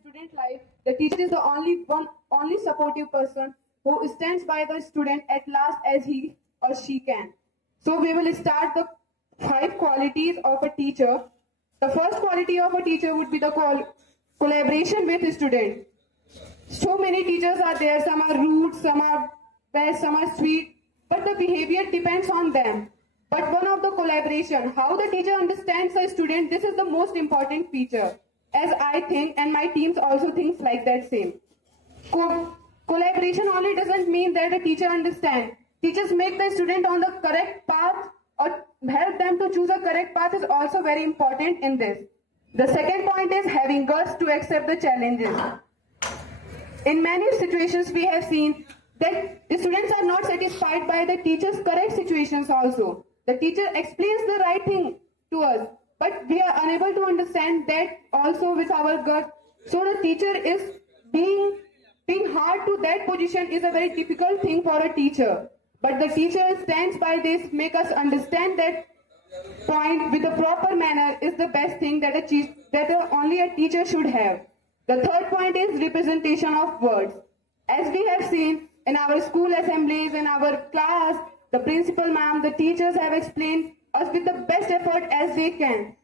student life, the teacher is the only supportive person who stands by the student at last as he or she can. So we will start the 5 qualities of a teacher. The first quality of a teacher would be the collaboration with the student. So many teachers are there, some are rude, some are best, some are sweet, but the behavior depends on them. But one of the collaboration, how the teacher understands the student, this is the most important feature, as I think, and my teams also thinks like that same. Collaboration only doesn't mean that the teacher understands. Teachers make the student on the correct path or help them to choose a correct path is also very important in this. The second point is having guts to accept the challenges. In many situations we have seen that the students are not satisfied by the teacher's correct situations also. The teacher explains the right thing to us, but we are unable to understand that also with our gut. So the teacher is being hard to that position is a very difficult thing for a teacher. But the teacher stands by this, make us understand that point with the proper manner is the best thing that only a teacher should have. The third point is representation of words. As we have seen in our school assemblies, in our class, the principal ma'am, the teachers have explained us with the best effort as they can.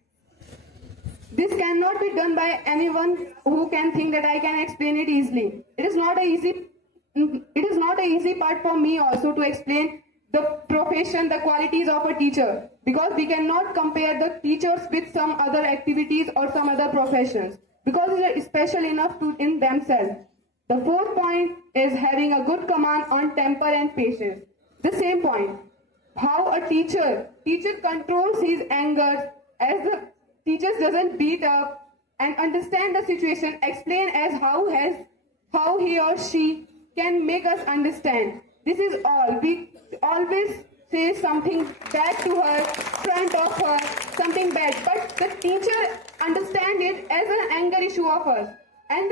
This cannot be done by anyone who can think that I can explain it easily. It is not a easy part for me also to explain the profession, the qualities of a teacher, because we cannot compare the teachers with some other activities or some other professions, because they are special enough in themselves. The fourth point is having a good command on temper and patience. The same point, how a teacher controls his anger, as the teacher doesn't beat up and understand the situation, explain as how he or she can make us understand. This is all. We always say something bad to her, front of her, something bad, but the teacher understand it as an anger issue of us, and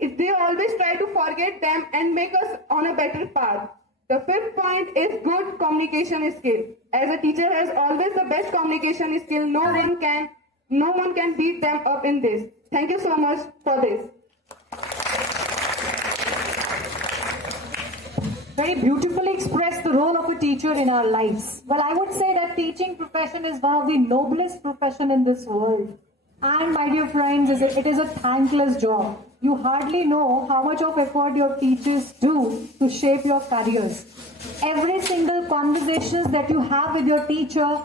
they always try to forget them and make us on a better path. The fifth point is good communication skill. As a teacher has always the best communication skill, no one can beat them up in this. Thank you so much for this. Very beautifully expressed the role of a teacher in our lives. Well, I would say that teaching profession is one of the noblest profession in this world. And my dear friends, it is a thankless job. You hardly know how much of effort your teachers do to shape your careers. Every single conversations that you have with your teacher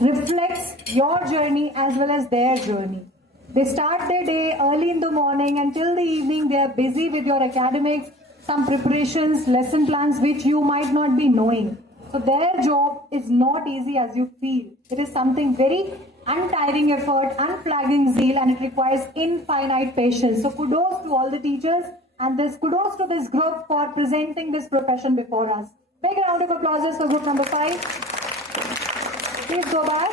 reflects your journey as well as their journey. They start their day early in the morning until the evening. They are busy with your academics, some preparations, lesson plans which you might not be knowing. So their job is not easy as you feel. It is something very untiring effort, unflagging zeal, and it requires infinite patience. So kudos to all the teachers, and kudos to this group for presenting this profession before us. Big round of applause for group number 5. Please go back.